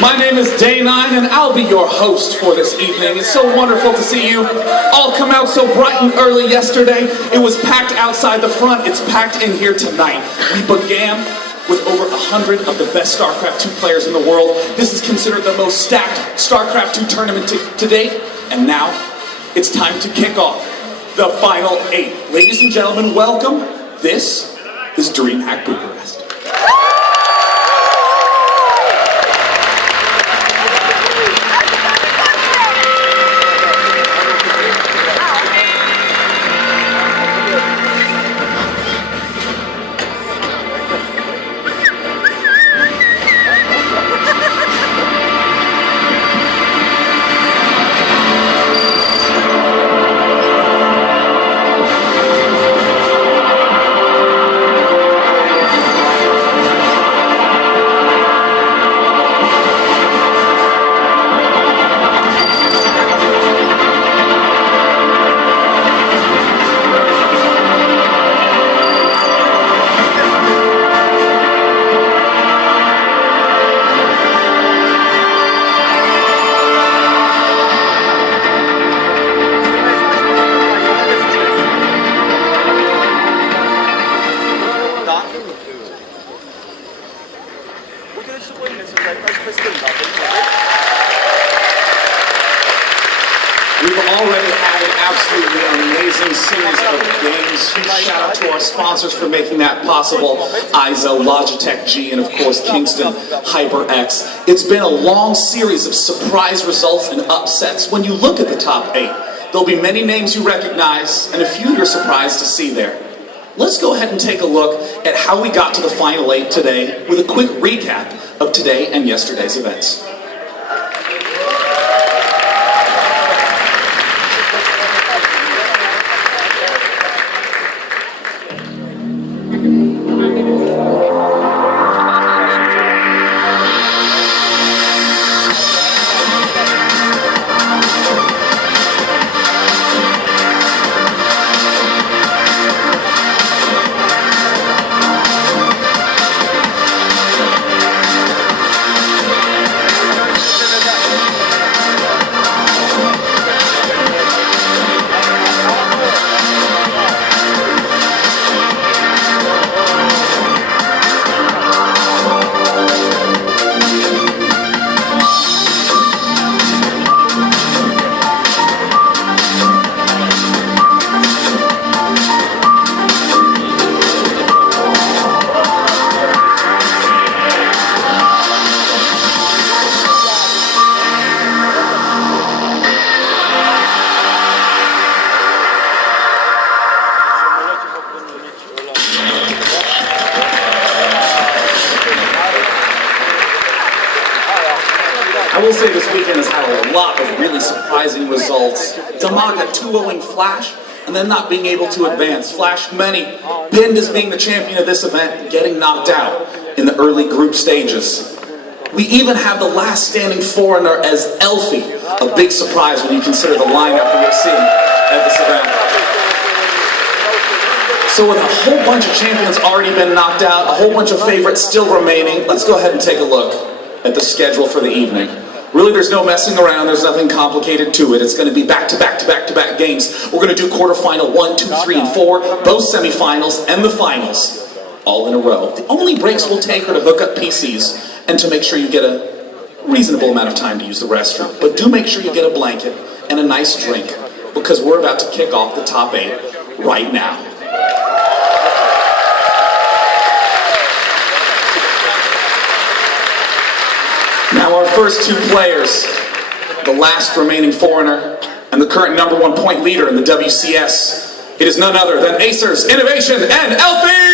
My name is Day 9 and I'll be your host for this evening. It's so wonderful to see you all come out so bright and early yesterday. It was packed outside the front, it's packed in here tonight. We began with over 100 of the best StarCraft 2 players in the world. This is considered the most stacked StarCraft 2 tournament to date, and now it's time to kick off the final 8. Ladies and gentlemen, welcome. This is Dreamhack Bucharest. We've already had an absolutely amazing series of games. Huge shout out to our sponsors for making that possible. ISO, Logitech G, and of course Kingston HyperX. It's been a long series of surprise results and upsets. When you look at the top 8, there'll be many names you recognize and a few you're surprised to see there. Let's go ahead and take a look at how we got to the final 8 today with a quick recap of today and yesterday's events. I will say this weekend has had a lot of really surprising results. Damaga 2-0ing Flash, and then not being able to advance. Flash many pinned as being the champion of this event, getting knocked out in the early group stages. We even have the last standing foreigner as Elfie, a big surprise when you consider the lineup we are seeing at this event. So with a whole bunch of champions already been knocked out, a whole bunch of favorites still remaining, let's go ahead and take a look at the schedule for the evening. Really, there's no messing around, there's nothing complicated to it. It's going to be back-to-back games. We're going to do quarterfinal 1, 2, 3, and 4, both semifinals and the finals, all in a row. The only breaks we'll take are to hook up PCs and to make sure you get a reasonable amount of time to use the restroom. But do make sure you get a blanket and a nice drink, because we're about to kick off the top 8 right now. Now our first 2 players, the last remaining foreigner and the current #1 point leader in the WCS, it is none other than Acers, Innovation, and Elfie!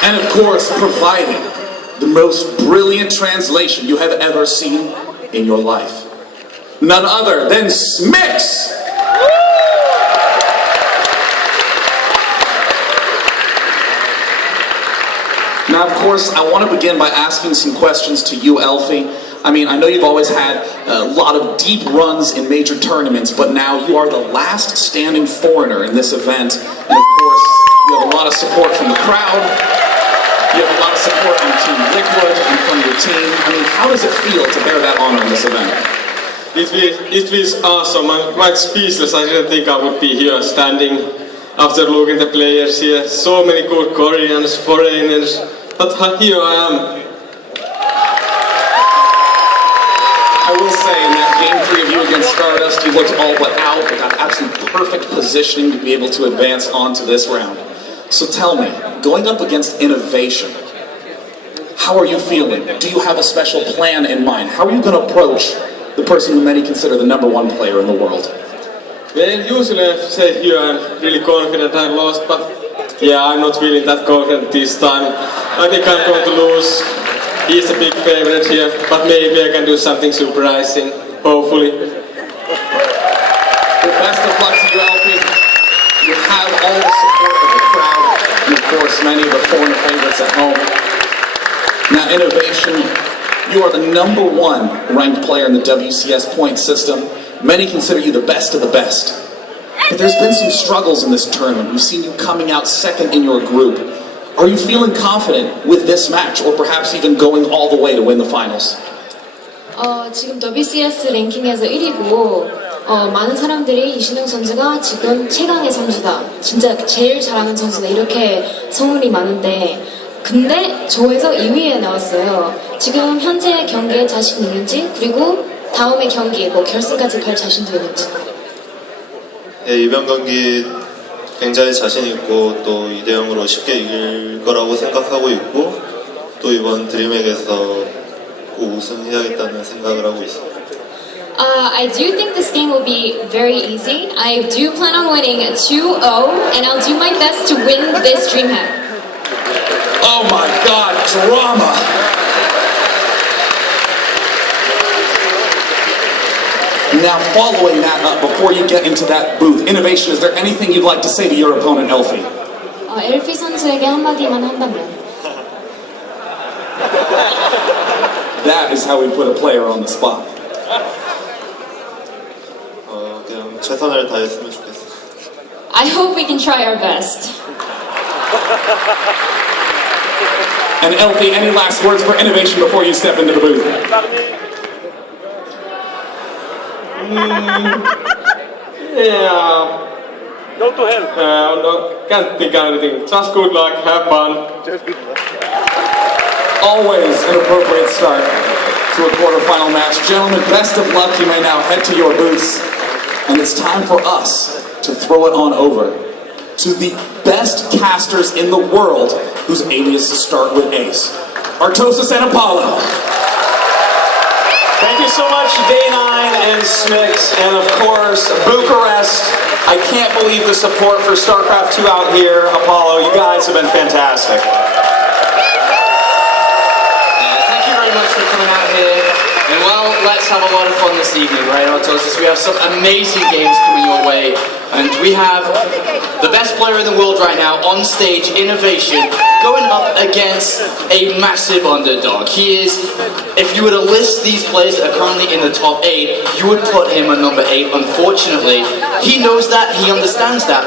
And of course, providing the most brilliant translation you have ever seen in your life. None other than Smix! Now, of course, I want to begin by asking some questions to you, Elfie. I mean, I know you've always had a lot of deep runs in major tournaments, but now you are the last standing foreigner in this event. And of course, you have a lot of support from the crowd. You have a lot of support from Team Liquid and from your team. I mean, how does it feel to bear that honor in this event? It feels awesome. I'm quite speechless. I didn't think I would be here standing after looking at the players here. So many good Koreans, foreigners, but here I am. I will say, in that game 3 of you against Stardust, you looked all but out, but got absolute perfect positioning to be able to advance on to this round. So tell me, going up against Innovation, how are you feeling? Do you have a special plan in mind? How are you going to approach the person who many consider the #1 player in the world? Well, usually I say here I'm really confident I lost, but yeah, I'm not feeling that confident this time. I think I'm going to lose. He's a big favorite here, but maybe I can do something surprising, hopefully. Well, best of luck to you, Elfie. You have all the support of the crowd, and of course many of the foreign favorites at home. Now, Innovation, you are the #1 ranked player in the WCS point system. Many consider you the best of the best. But there's been some struggles in this tournament. We've seen you coming out second in your group. Are you feeling confident with this match, or perhaps even going all the way to win the finals? 지금 WCS 랭킹에서 1위고 많은 사람들이 이신영 선수가 지금 최강의 선수다, 진짜 제일 잘하는 선수다, 이렇게 소문이 많은데, 근데 조에서 2위에 나왔어요. 지금 현재 경기에 자신 있는지, 그리고 다음에 경기 뭐 결승까지 갈 자신도 있는지. 네, 이번 경기 굉장히 자신 있고 또 2대 0으로 쉽게 이길 거라고 생각하고 있고, 또 이번 드림핵에서 꼭 우승해야겠다는 생각을 하고 있습니다. I do think this game will be very easy. I do plan on winning 2-0, and I'll do my best to win this Dreamhack. Oh my God, drama! Now, following that up, before you get into that booth, Innovation, is there anything you'd like to say to your opponent, Elfie? 엘피 선수에게 한마디만 한다면. That is how we put a player on the spot. 그냥 최선을 다했으면 좋겠어요. I hope we can try our best. And Elfie, any last words for Innovation before you step into the booth? Yeah. Go to hell. No, can't think of anything. Just good luck, have fun. Always an appropriate start to a quarterfinal match. Gentlemen, best of luck. You may now head to your booths. And it's time for us to throw it on over to the best casters in the world whose aliases start with Ace. Artosis and Apollo. Thank you so much, Day9 and Smix, and of course, Bucharest. I can't believe the support for StarCraft 2 out here. Apollo, you guys have been fantastic. Thank you very much for coming out here. And well, let's have a lot of fun this evening, right, Artosis? We have some amazing games coming your way. And we have the best player in the world right now on stage, Innovation, going up against a massive underdog. He is, if you were to list these players that are currently in the top 8, you would put him at number 8. Unfortunately, he knows that, he understands that.